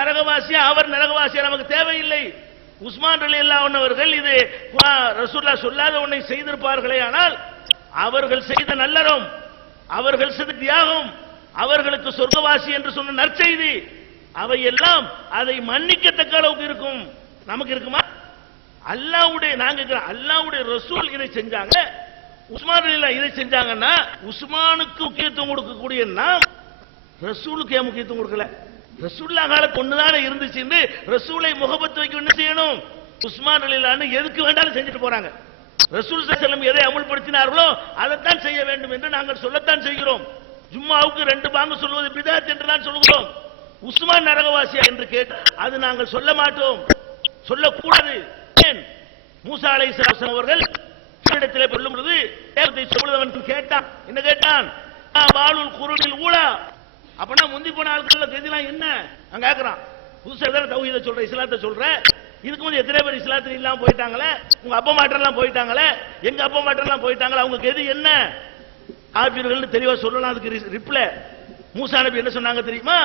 நரகவாசியா அவர் நரகவாசியா நமக்கு தேவையில்லை. உஸ்மான் ரலியல்லாஹு அன்ஹு அவர்கள் இது ரசூலுல்லாஹ் சொல்லாத ஒன்றை செய்திருப்பார்களே, ஆனால் அவர்கள் செய்த நல்லறம், அவர்கள் செய்த தியாகம், அவர்களுக்கு சொர்க்கவாசி என்று சொன்ன நற்செய்தி, அவையெல்லாம் அதை மன்னிக்கத்தக்க அளவுக்கு இருக்கும். நமக்கு இருக்குமா? அல்லாஹ்வுடைய அல்லாஹ்வுடைய ரசூல் இதை செஞ்சாங்க, உஸ்மான் ரலியல்லாஹு இதை செஞ்சாங்கன்னா உஸ்மானுக்கு முக்கியத்துவம் கொடுக்கக்கூடிய நாம் ரசூலுக்கு ஏன் முக்கியத்துவம் கொடுக்கல? ரசூலுல்லாஹ் காலத்து ஒண்ணுதானே இருந்துச்சு. ரசூலை முகபத் வைக்க என்ன செய்யணும்? உஸ்மான் ரலியல்லாஹு எதுக்கு வேண்டாலும் செஞ்சுட்டு போறாங்க. ரசூல் ஸல்லல்லாஹு அலைஹி வஸல்லம் எதை அமல்படுத்தினார்களோ அதைத்தான் செய்ய வேண்டும் என்று நாங்கள் சொல்லத்தான் செய்கிறோம். ஜும்மாவுக்கு 2 பாங்கு சொல்வது பிதஅத் என்று தான் சொல்கிறோம். உஸ்மான் நரகவாசியா என்று கேட்டு அது நாங்கள் சொல்ல மாட்டோம், சொல்லக்கூடாது. ஏன்? மூசா அலைஹிஸ்ஸலாம் அவர்கள் இடத்திலே சொல்லும் பொழுது சொல்லுவன் கேட்டான். என்ன கேட்டான்? வாலுல் குருனில் ஊலா. அப்பனா முந்தி போன ஆட்கள் செய்திலாம் என்ன அங்க கேக்குறான். புதுசா தௌஹீத சொல்ற, இஸ்லாத்தை சொல்ற, இதுக்கு முந்தைய எத்தனை பேர் இஸ்லாத்துல இல்லாம போயிட்டாங்களே, உங்க அப்பா மாட்டெல்லாம் போயிட்டாங்களே, எங்க அப்பா மாட்டெல்லாம் போயிட்டாங்களே, அவங்களுக்கு எது என்ன காபிர்கள் தெளிவா சொல்லலாம். அதுக்கு ரிப்ளை மூசா நபி என்ன சொன்னாங்க தெரியுமா?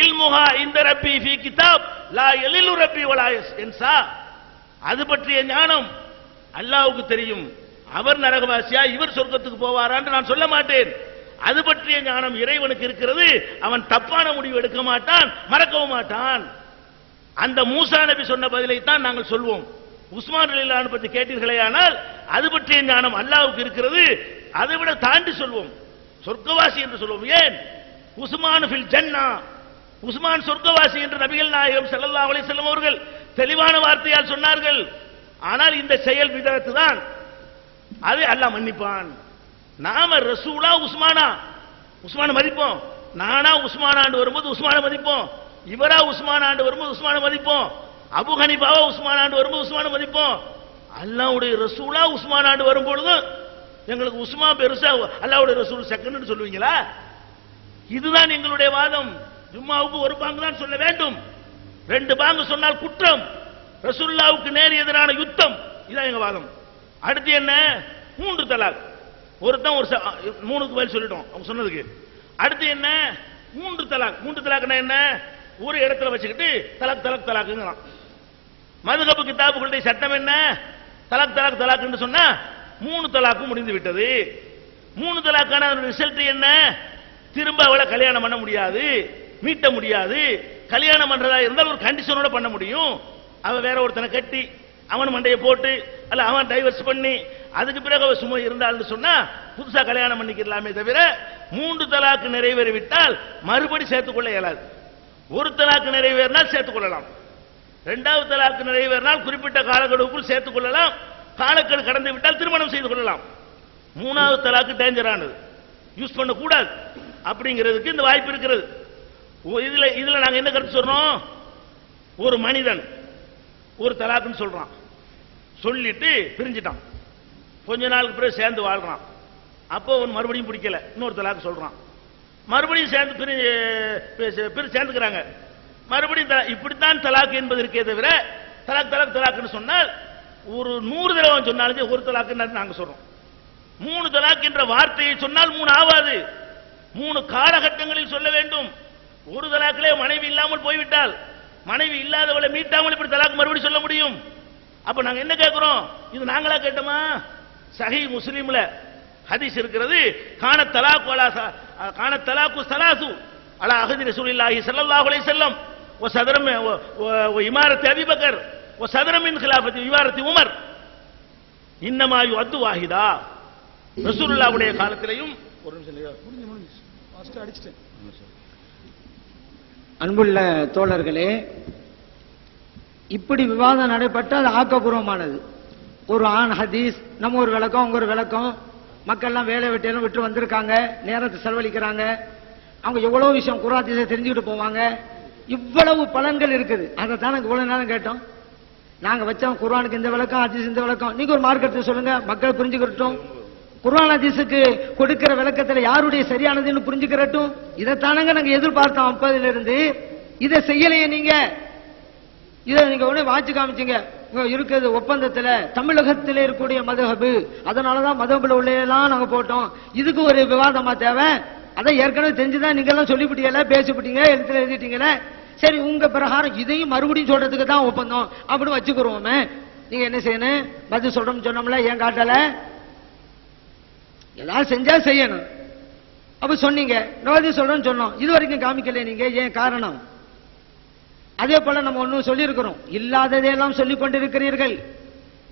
இல்முஹா இந்த ரப்பி ஃபீ கிதாப் லா யலிலு ரப்பி வலா யன்சா. அது பற்றிய ஞானம் அல்லாஹ்வுக்கு தெரியும். அவர் நரகவாசியா இவர் சொர்க்கத்துக்கு போவாரான்னு நான் சொல்ல மாட்டேன். அது பற்றிய ஞானம் இறைவனுக்கு இருக்கிறது. அவன் தப்பான முடிவு எடுக்க மாட்டான், மறக்கவும் மாட்டான். அந்த மூசா நபி சொன்ன பதிலை தான் நாங்கள் சொல்வோம். உஸ்மான் ரலியல்லாஹு பற்றி கேட்டீர்களே, ஆனால் அது பற்றிய ஞானம் அல்லாஹ்வுக்கு இருக்கிறது. அதை விட தாண்டி சொல்வோம், சொர்க்கவாசி என்று சொல்வோம். ஏன்? உஸ்மான் ஃபில் ஜன்னா, உஸ்மான் சொர்க்கவாசி என்று நபிகள் நாயகம் ஸல்லல்லாஹு அலைஹி வஸல்லம் அவர்கள் தெளிவான வார்த்தையால் சொன்னார்கள். ஆனால் இந்த செயல் விதத்து தான், அதை அல்லாஹ் மன்னிப்பான். நாம ரசூலா உஸ்மானா, உஸ்மான மதிப்போம். நானா உஸ்மான் ஆண்டு வரும்போது உஸ்மான மதிப்போம். இவரா உஸ்மான் ஆண்டு வரும்போது உஸ்மான மதிப்போம். அபு ஹனீஃபாவா உஸ்மான் ஆண்டு வரும்போது உஸ்மான மதிப்போம். அல்லாஹ்வுடைய ரசூலா உஸ்மான் ஆண்டு வரும்பொழுது எங்களுக்கு உஸ்மான் பெருசா, அல்லாஹ்வுடைய ரசூல் செகண்ட் சொல்லுவீங்களா? இதுதான் எங்களுடைய வாதம். ஜும்மாவுக்கு 1 பாங்கு தான் சொல்ல வேண்டும், 2 பாங்கு சொன்னால் குற்றம், ரசூலுல்லாஹ்வுக்கு நேர் எதிரான யுத்தம். இதான் எங்க வாதம். அடுத்து என்ன? 3 தலாக். ஒருத்தன் ஒரு 3க்கு பதில் சொல்லிட்டோம் அவங்க சொன்னதுக்கு. அடுத்து என்ன? 3 தலாக். 3 தலாக்னா என்ன? ஒரு இடத்துல வச்சுக்கிட்டு தலாக் தலாக் தலாக்குங்கறான். மதுஹப் கிதாபுகளுடைய சட்டம் என்ன? தலாக் தலாக் தலாக் என்று சொன்னா 3 தலாக்கு முடிந்து விட்டது. 3 தலாக்கான ரிசல்ட் என்ன? திரும்ப அவளை கல்யாணம் பண்ண முடியாது, மீட்ட முடியாது. கல்யாணம் பண்றதா இருந்தால் ஒரு கண்டிஷனோட பண்ண முடியும். அவ வேற ஒருத்தனை கட்டி அவன் மண்டையை போட்டு அல்ல அவன் டைவர்ஸ் பண்ணி அதுக்கு பிறகு அவ சும்மா இருந்தாள்னு சொன்னா புதுசா கல்யாணம் பண்ணிக்கலாமே தவிர 3 தலாக்கு நிறைவேறிவிட்டால் மறுபடி சேர்த்துக்கொள்ள இயலாது. 1 தலாக்கு நிறைவேறினால் சேர்த்துக்கொள்ளலாம், 2வது தலாக்கு நிறைவேறினால் குறிப்பிட்ட காலக்கெடுவுக்குள் சேர்த்துக்கொள்ளலாம். காலக்கெடு கடந்து விட்டால் திருமணம் செய்து கொள்ளலாம். 3வது தலாக்கு டேஞ்சரானது, யூஸ் பண்ண கூடாது அப்படிங்கிறதுக்கு இந்த வாய்ப்பு இருக்கிறது. இதுல நாங்க என்ன கருத்து சொல்றோம்? ஒரு மனிதன் ஒரு தலாக்குன்னு சொல்றான், சொல்லிட்டு பிரிஞ்சிட்டான், கொஞ்ச நாளுக்கு பிறகு சேர்ந்து வாழ்றான். அப்போ அவன் மறுபடியும் பிடிக்கல, இன்னொரு தலாக்கு சொல்றான், மறுபடியும் சேர்ந்து சேர்ந்துக்கிறாங்க, மறுபடியும் இப்படித்தான் தலாக்கு என்பது இருக்கே தவிர தலாக் தலாக் தலாக்குன்னு சொன்னால் ஒரு 100 தடவை சொன்னாலும் ஒரு தலாக்குன்னு நாங்க சொல்றோம். 3 தலாக் என்ற வார்த்தையை சொன்னால் 3 ஆவாது, 3 காலகட்டங்களில் சொல்ல வேண்டும். ஒரு தலாக்கிலே மனைவி இல்லாமல் போய்விட்டால் மனைவி இல்லாதவளை மீட்டாமல் இப்படி தலாக் மறுபடியும் சொல்ல முடியும். அப்ப நாங்க என்ன கேட்கிறோம்? இது நாங்களா கேட்டோமா? சஹீஹ் முஸ்லிம்ல ஹதீஸ் இருக்கிறது. கான தலாக்கு ஸலாசு அலா அஹதி ரசூலில்லாஹி ஸல்லல்லாஹு அலைஹி வஸல்லம் வ சதரம் வ இமாரத் அபீ பக்கர் வ சதரம் மின் கிலாஃபத்தி இமாரத் உமர் இன்னமா யுஅத்து வாஹிதா. ரசூலுல்லாஹ்வுடைய காலத்திலேயும் ஒரு நிமிஷம் முடிஞ்சு அடிச்சிட்டேன். அன்புள்ள தோழர்களே, இப்படி விவாதம் நடைபெற்ற அது ஆக்கப்பூர்வமானது. ஒரு ஆண் ஹதீஸ், நம்ம ஒரு விளக்கம் உங்க ஒரு விளக்கம், மக்கள்லாம் வேலை வெட்டியெல்லாம் விட்டு வந்திருக்காங்க, நேரத்தை செலவழிக்கிறாங்க, அவங்க எவ்வளவு விஷயம் குர்ஆனை தெரிஞ்சுக்கிட்டு போவாங்க. இவ்வளவு பலன்கள் இருக்குது. அதை தான் நாங்கள் இவ்வளவு நேரம் கேட்டோம். நாங்க வச்சோம் குர்ஆனுக்கு இந்த விளக்கம், ஹதீஸ் இந்த விளக்கம், நீங்க ஒரு மார்க்கத்தை சொல்லுங்க, மக்கள் புரிஞ்சுக்கிட்டோம். குர்ஆன் ஹதீஸுக்கு கொடுக்கிற விளக்கத்துல யாருடைய சரியானதுன்னு புரிஞ்சுக்கிறட்டும். இதைத்தானங்க நாங்க எதிர்பார்த்தோம். 50ல இருந்து இதை செய்யலையே நீங்க. இதை நீங்க உடனே வாட்சி காமிச்சீங்க. இருக்கிறது ஒப்பந்தத்துல தமிழகத்தில் இருக்கக்கூடிய மதுஹபு, அதனாலதான் மதுஹபுல உள்ளெல்லாம் நாங்க போட்டோம். இதுக்கு ஒரு விவாதமா தேவை? அதை ஏற்கனவே தெரிஞ்சுதான் நீங்க எல்லாம் சொல்லிவிட்டீங்கல்ல, பேசிவிட்டீங்க, எழுத்துல எழுதிட்டீங்களே. சரி உங்க பிரகாரம் இதையும் மறுபடியும் சொல்றதுக்கு தான் ஒப்பந்தம் அப்படின்னு வச்சுக்கிறோமே, நீங்க என்ன செய்யணும்? பதில் சொல்றோம்னு சொன்னோம்ல, ஏன் காட்டல? ஏதாவது செஞ்சா செய்யணும். அப்ப சொன்னீங்க, பதில் சொல்றோம்னு சொன்னோம், இது வரைக்கும் காமிக்கல நீங்க, ஏன் காரணம்? அதே போல நம்ம ஒன்னும் சொல்லி இருக்கிறோம், இல்லாததையெல்லாம் சொல்லிக் கொண்டிருக்கிறீர்கள்,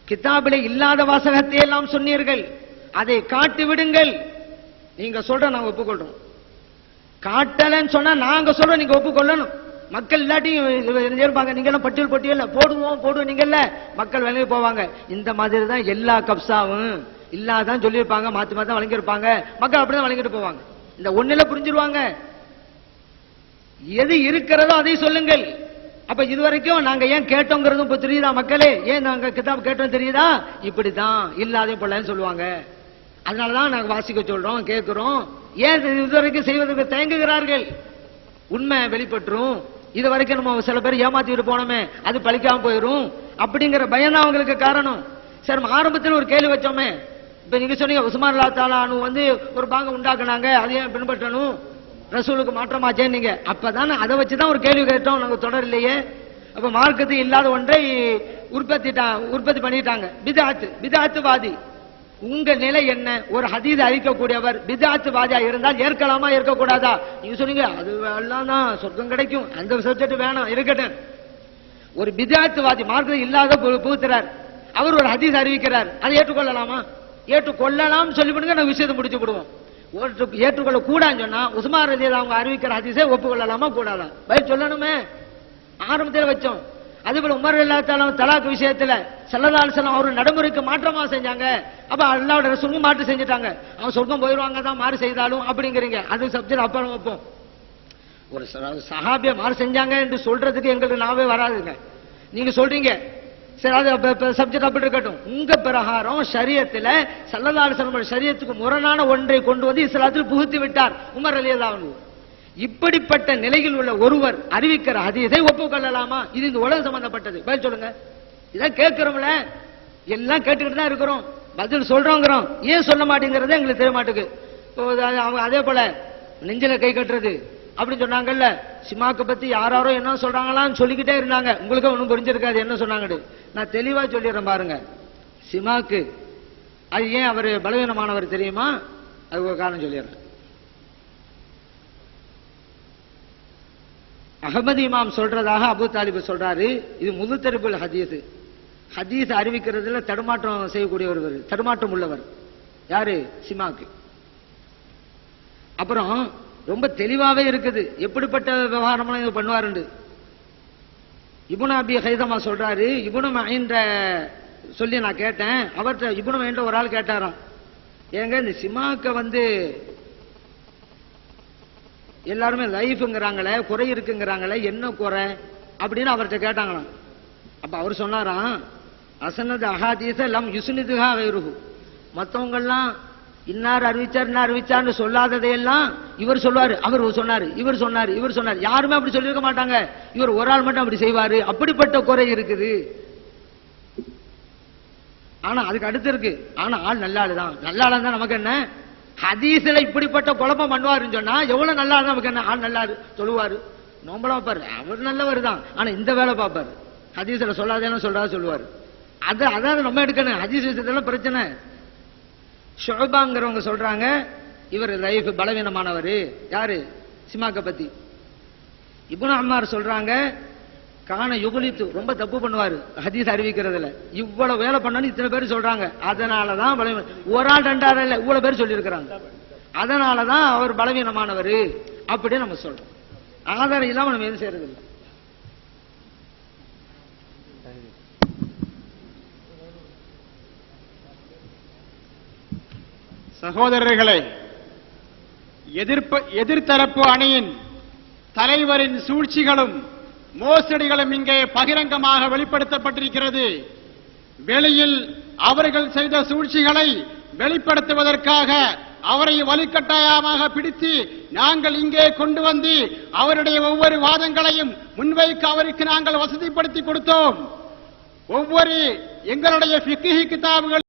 கிதாபிலே இல்லாத வாசகத்தை எல்லாம் சொன்னீர்கள், அதை காட்டி விடுங்கள். நீங்க சொல்ற நாங்க ஒப்புக்கொள்றோம். காட்டலன்னு சொன்னா நாங்க சொல்றோம், நீங்க ஒப்புக்கொள்ளணும். மக்கள் இல்லாட்டியும் இருப்பாங்க, நீங்க எல்லாம் பட்டியல் போடுவோம் நீங்கல்ல, மக்கள் விலகி போவாங்க. இந்த மாதிரி தான் எல்லா கப்சாவும் இல்லாதான் சொல்லியிருப்பாங்க, மாத்தி மாத்தி வழங்கியிருப்பாங்க, மக்கள் அப்படிதான் வழங்கிட்டு போவாங்க. இந்த ஒண்ணுல புரிஞ்சிருவாங்க. எது இருக்கிறதோ அதை சொல்லுங்கள். அப்ப இதுவரைக்கும் நாங்க ஏன் கேட்டோங்கிறதும் இப்ப தெரியுதா மக்களே? ஏன் நாங்க கிதாப் கேட்டோம் தெரியுதா? இப்படிதான் இல்லாதே போலன்னு சொல்லுவாங்க. அதனாலதான் நாங்க வாசிக்க சொல்றோம், கேட்கிறோம். ஏன் இதுவரைக்கும் செய்வதற்கு தயங்குகிறார்கள்? உண்மை வெளிப்பற்றும். இது வரைக்கும் நம்ம சில பேர் ஏமாத்திட்டு போனோமே, அது பழிக்காம போயிரும் அப்படிங்கிற பயம் தான் அவங்களுக்கு காரணம். சரி, ஆரம்பத்தில் ஒரு கேள்வி வச்சோமே, இப்ப நீங்க சொன்னீங்க உஸ்மான் ரலியல்லாஹு தஆலா அன்ஹு வந்து ஒரு பாங்க உண்டாக்குனாங்க, அதையும் பின்பற்றணும், ரசூலுக்கு மாற்றமாச்சேன் நீங்க. அப்பதான் அதை வச்சுதான் ஒரு கேள்வி கேட்டோம், நாங்க தொடர் இல்லையே. அப்ப மார்க்கத்து இல்லாத ஒன்றை உற்பத்தி பண்ணிட்டாங்க. பிதாத்துவாதி. உங்க நிலை என்ன? ஒரு ஹதீஸ் அறிக்கக்கூடியவர் பிதாத்துவாதியா இருந்தால் ஏற்கலாமா, இருக்கக்கூடாதா? நீங்க சொன்னீங்க அது எல்லாம் தான் சொர்க்கம் கிடைக்கும், அந்த சப்ஜெக்ட் வேணாம், இருக்கட்டும். ஒரு பிதாத்துவாதி மார்க்கத்தில் இல்லாத புகுத்துறார், அவர் ஒரு ஹதீஸ் அறிவிக்கிறார், அதை ஏற்றுக்கொள்ளலாமா? ஏற்றுக்கொள்ளலாம் சொல்லி பண்ணுங்க, நான் விஷயத்தை முடிச்சு விடுவோம். ஏற்றுக்கொள்ள கூடாதுன்னு சொன்னா உஸ்மான் ரலியல்லாஹு அவங்க அறிவிக்கிற ஹதீஸை ஒப்புக்கொள்ளலாமா கூடாதா? பதில் சொல்லணுமே. ஆரம்பத்தில் வச்சோம். அதே போல உமர் ரலியல்லாஹு தஆலா தலாக் விஷயத்துல ஸல்லல்லாஹு அலைஹி வஸல்லம் அவர் நடைமுறைக்கு மாற்றமா செஞ்சாங்க. அப்ப அல்லாஹ்வுடைய ரசூலும் மாற்று செஞ்சுட்டாங்க, அவங்க சொர்க்கம் போயிடுவாங்க தான் மாறு செய்தாலும் அப்படிங்கிறீங்க. அது சப்ஜெக்ட் அப்புறம் வைப்போம். ஒரு சஹாபிய மாறு செஞ்சாங்க என்று சொல்றதுக்கு எங்களுக்கு நாவே வராதுங்க. நீங்க சொல்றீங்க, சரி அது சப்ஜெக்ட் அப்படி இருக்கட்டும். உங்க பிரகாரம் ஷரியத்துல ஸல்லல்லாஹு அலைஹி வஸல்லம் ஷரியத்துக்கு முரணான ஒன்றை கொண்டு வந்து இஸ்லாத்தில் புகுத்தி விட்டார் உமர் ரலியல்லாஹு அன்ஹு. இப்படிப்பட்ட நிலையில் உள்ள ஒருவர் அறிவிக்கிற ஹதீஸை ஒப்புக்கொள்ளலாமா? இது இந்த உலகம் சம்பந்தப்பட்டது. பதில் சொல்லுங்க. இதான் கேட்கிறோம்ல, எல்லாம் கேட்டுக்கிட்டு தான் இருக்கிறோம், பதில் சொல்றோங்கிறோம். ஏன் சொல்ல மாட்டேங்கிறத எங்களுக்கு தெரிய மாட்டேங்குது. அவங்க அதே போல நெஞ்சில கை கட்டுறது அப்படின்னு சொன்னாங்கல்ல, சிமாக்கு பத்தி யாரோ என்ன சொல்றாங்களான்னு சொல்லிக்கிட்டே இருந்தாங்க. உங்களுக்கு ஒன்றும் புரிஞ்சிருக்காது என்ன சொன்னாங்கன்னு. நான் தெளிவா சொல்லிடுறேன் பாருங்க. சிமாக்கு அது ஏன் அவர் பலவீனமானவர் தெரியுமா? அது ஒரு காரணம் சொல்லிடுறேன். அகமது இமாம் சொல்றதாக அபு தாலிப் சொல்றாரு, இது முதுத்தரிபுல் ஹதீஸ். ஹதீஸ் அறிவிக்கிறதுல தடுமாற்றம் செய்யக்கூடிய ஒருவர், தடுமாற்றம் உள்ளவர் யாரு? சிமாக்கு. அப்புறம் ரொம்ப தெளிவாவே இருக்குது எப்படிப்பட்ட விவகாரம்லாம் இது பண்ணுவாருண்டு. இப்னு அபி ஹைதமா சொல்றாரு, இப்னு மஹீன்ற சொல்லி நான் கேட்டேன், அவர்கிட்ட இப்னு மஹீன்ற ஒரு ஆள் கேட்டாராம், ஏங்க இந்த சிமாக்க வந்து எல்லாருமே லைஃப்ங்கிறாங்களே, குறை இருக்குங்கிறாங்களே, என்ன குறை அப்படின்னு அவர்கிட்ட கேட்டாங்களாம். அப்ப அவர் சொன்னாராம், அசனது அஹாதீஸ லம் யுஸ்னிதுஹா கைருஹு, மற்றவங்கெல்லாம் இன்னார் அறிவிச்சார்னு சொல்லாததையெல்லாம் இவர் சொல்வாரு, அவர் சொன்னாரு, இவர் சொன்னாரு, யாருமே அப்படி சொல்லியிருக்க மாட்டாங்க, இவர் ஒரு ஆள் மட்டும் அப்படி செய்வாரு, அப்படிப்பட்ட குறை இருக்குது. ஆனா அதுக்கு அடுத்து இருக்கு, ஆனா ஆள் நல்ல ஆளு தான், நல்ல ஆளா தான் நமக்கு என்ன? ஹதீஸ்ல இப்படிப்பட்ட குழப்பம் பண்ணுவாருன்னு சொன்னா எவ்வளவு நல்லா நமக்கு என்ன? ஆள் நல்லாரு, சொல்லுவாரு, நோம்பலாம் வைப்பாரு, அவர் நல்லவர் தான், ஆனா இந்த வேலை பார்ப்பாரு, ஹதீஸ்ல சொல்லாதேன்னு சொல்லுவாரு. அதான் நம்ம எடுக்கணும். ஹதீஸ் விஷயத்துல பிரச்சனை. ஷுஅபாங்கிறவங்க சொல்றாங்க இவர் லைஃப் பலவீனமானவர், யாரு? சிமாக்க பத்தி. இப்னு அம்மார் சொல்றாங்க கான யுகுலித்து, ரொம்ப தப்பு பண்ணுவாரு ஹதீஸ் அறிவிக்கிறதுல, இவ்வளவு வேலை பண்ணு இத்தனை பேர் சொல்றாங்க, அதனாலதான் பலவீனம். ஒரு ஆள் ரெண்டாயிரம் இல்ல, இவ்வளவு பேர் சொல்லி இருக்கிறாங்க, அதனாலதான் அவர் பலவீனமானவர் அப்படின்னு நம்ம சொல்றோம். ஆதாரம் இல்லாம நம்ம எதுவும் செய்யறது இல்லை. சகோதரர்களே, எதிர்த்தரப்பு அணியின் தலைவரின் சூழ்ச்சிகளும் மோசடிகளும் இங்கே பகிரங்கமாக வெளிப்படுத்தப்பட்டிருக்கிறது. வெளியில் அவர்கள் செய்த சூழ்ச்சிகளை வெளிப்படுத்துவதற்காக அவரை வலுக்கட்டாயமாக பிடித்து நாங்கள் இங்கே கொண்டு வந்து அவருடைய ஒவ்வொரு வாதங்களையும் முன்வைக்க அவருக்கு நாங்கள் வசதிப்படுத்தி கொடுத்தோம். ஒவ்வொரு எங்களுடைய ஃபிக்ஹ் கிதாபுகளில்